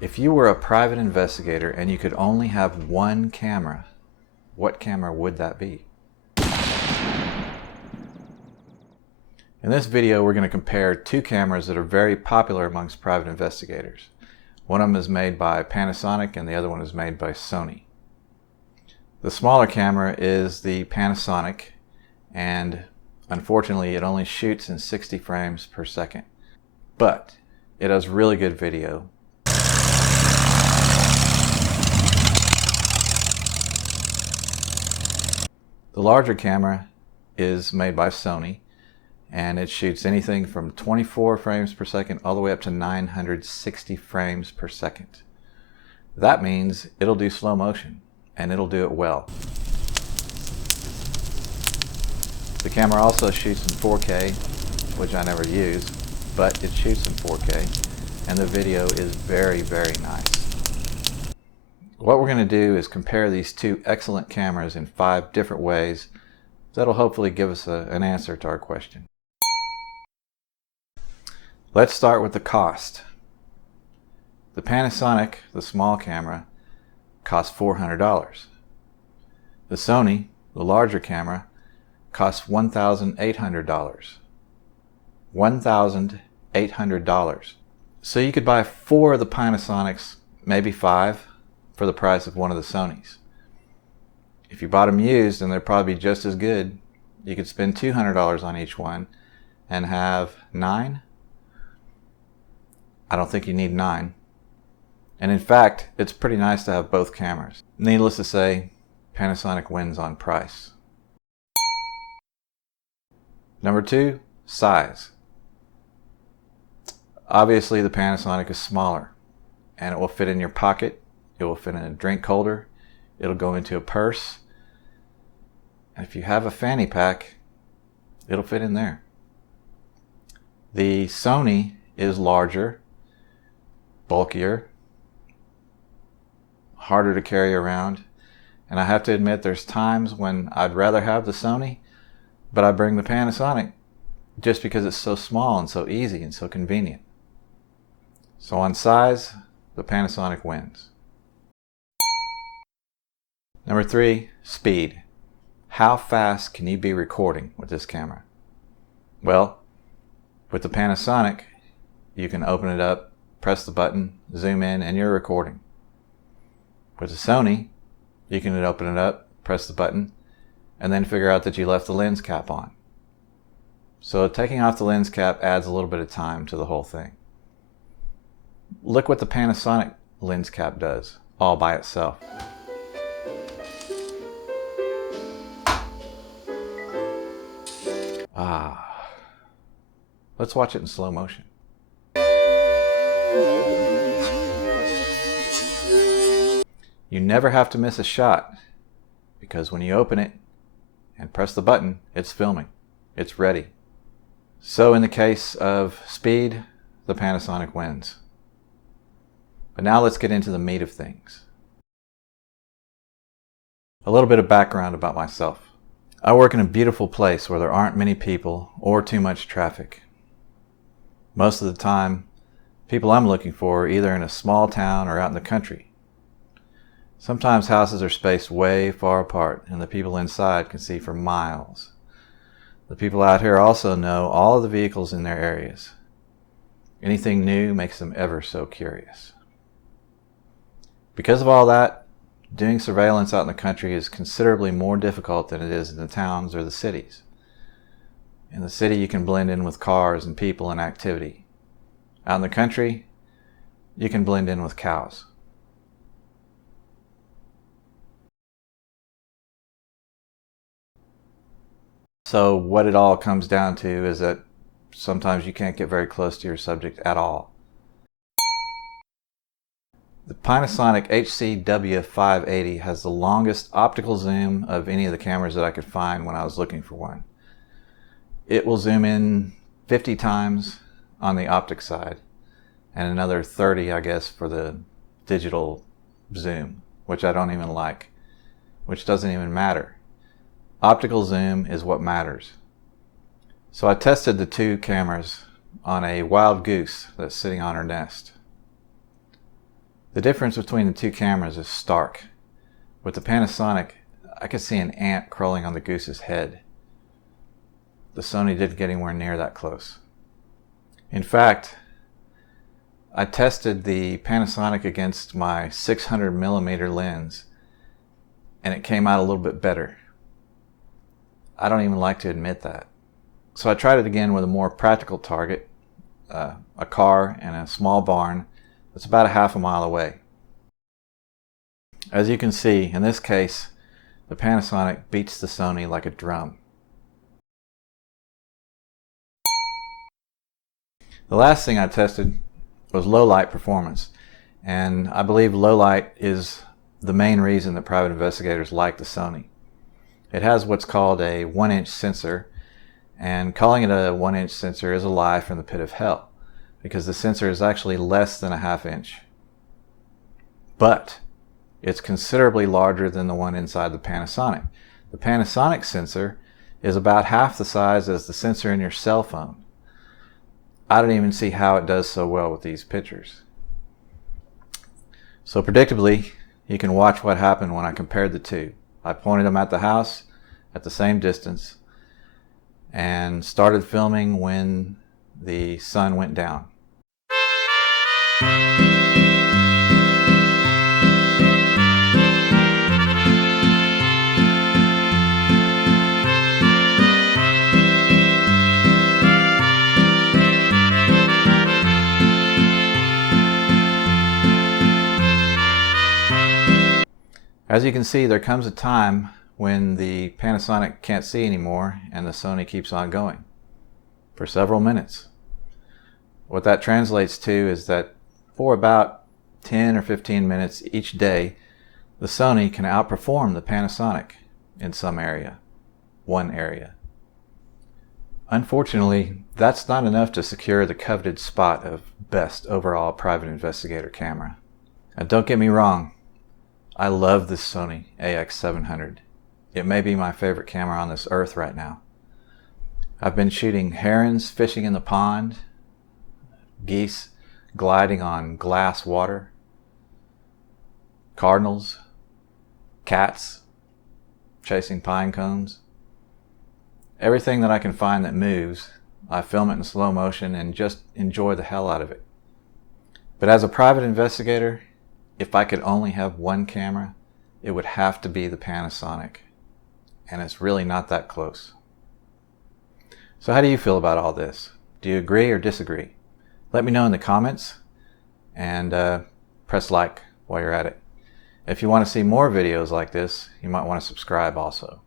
If you were a private investigator and you could only have one camera, what camera would that be? In this video, we're going to compare two cameras that are very popular amongst private investigators. One of them is made by Panasonic and the other one is made by Sony. The smaller camera is the Panasonic, and unfortunately it only shoots in 60 frames per second. But it has really good video. The larger camera is made by Sony, and it shoots anything from 24 frames per second all the way up to 960 frames per second. That means it'll do slow motion, and it'll do it well. The camera also shoots in 4K, which I never use, but it shoots in 4K, and the video is very, very nice. What we're going to do is compare these two excellent cameras in 5 different ways that'll hopefully give us an answer to our question. Let's start with the cost. The Panasonic, the small camera, costs $400. The Sony, the larger camera, costs $1,800. $1,800. So you could buy 4 of the Panasonics, maybe 5, for the price of one of the Sonys. If you bought them used, and they're probably just as good, you could spend $200 on each one and have 9. I don't think you need 9. And in fact, it's pretty nice to have both cameras. Needless to say, Panasonic wins on price. Number 2, size. Obviously the Panasonic is smaller, and it will fit in your pocket. It will fit in a drink holder. It'll go into a purse. And if you have a fanny pack, it'll fit in there. The Sony is larger, bulkier, harder to carry around. And I have to admit, there's times when I'd rather have the Sony, but I bring the Panasonic just because it's so small and so easy and so convenient. So on size, the Panasonic wins. Number 3, speed. How fast can you be recording with this camera? Well, with the Panasonic, you can open it up, press the button, zoom in, and you're recording. With the Sony, you can open it up, press the button, and then figure out that you left the lens cap on. So taking off the lens cap adds a little bit of time to the whole thing. Look what the Panasonic lens cap does all by itself. Let's watch it in slow motion. You never have to miss a shot, because when you open it and press the button, it's filming. It's ready. So in the case of speed, the Panasonic wins. But now let's get into the meat of things. A little bit of background about myself. I work in a beautiful place where there aren't many people or too much traffic. Most of the time, people I'm looking for are either in a small town or out in the country. Sometimes houses are spaced way far apart, and the people inside can see for miles. The people out here also know all of the vehicles in their areas. Anything new makes them ever so curious. Because of all that, doing surveillance out in the country is considerably more difficult than it is in the towns or the cities. In the city, you can blend in with cars and people and activity. Out in the country, you can blend in with cows. So what it all comes down to is that sometimes you can't get very close to your subject at all. The Panasonic HC-W580 has the longest optical zoom of any of the cameras that I could find when I was looking for one. It will zoom in 50 times on the optic side, and another 30, I guess, for the digital zoom, which I don't even like, which doesn't even matter. Optical zoom is what matters. So I tested the two cameras on a wild goose that's sitting on her nest. The difference between the two cameras is stark. With the Panasonic, I could see an ant crawling on the goose's head. The Sony didn't get anywhere near that close. In fact, I tested the Panasonic against my 600mm lens, and it came out a little bit better. I don't even like to admit that. So I tried it again with a more practical target, a car and a small barn that's about a half a mile away. As you can see, in this case, the Panasonic beats the Sony like a drum. The last thing I tested was low light performance, and I believe low light is the main reason that private investigators like the Sony. It has what's called a 1-inch sensor, and calling it a 1-inch sensor is a lie from the pit of hell, because the sensor is actually less than a ½ inch. But it's considerably larger than the one inside the Panasonic. The Panasonic sensor is about half the size as the sensor in your cell phone. I don't even see how it does so well with these pictures. So predictably, you can watch what happened when I compared the two. I pointed them at the house at the same distance and started filming when the sun went down. As you can see, there comes a time when the Panasonic can't see anymore and the Sony keeps on going for several minutes. What that translates to is that for about 10 or 15 minutes each day, the Sony can outperform the Panasonic in some area, one area. Unfortunately, that's not enough to secure the coveted spot of best overall private investigator camera. Now, don't get me wrong, I love this Sony AX700. It may be my favorite camera on this earth right now. I've been shooting herons fishing in the pond, geese gliding on glass water, cardinals, cats chasing pine cones. Everything that I can find that moves, I film it in slow motion and just enjoy the hell out of it. But as a private investigator, if I could only have one camera, it would have to be the Panasonic. And it's really not that close. So how do you feel about all this? Do you agree or disagree? Let me know in the comments, and press like while you're at it. If you want to see more videos like this, you might want to subscribe also.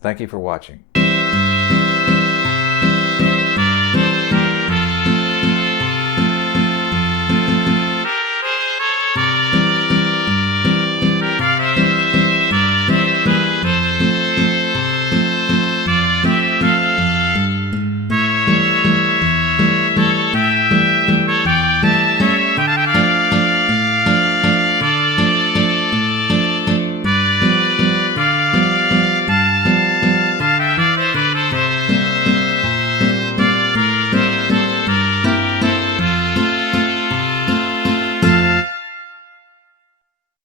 Thank you for watching.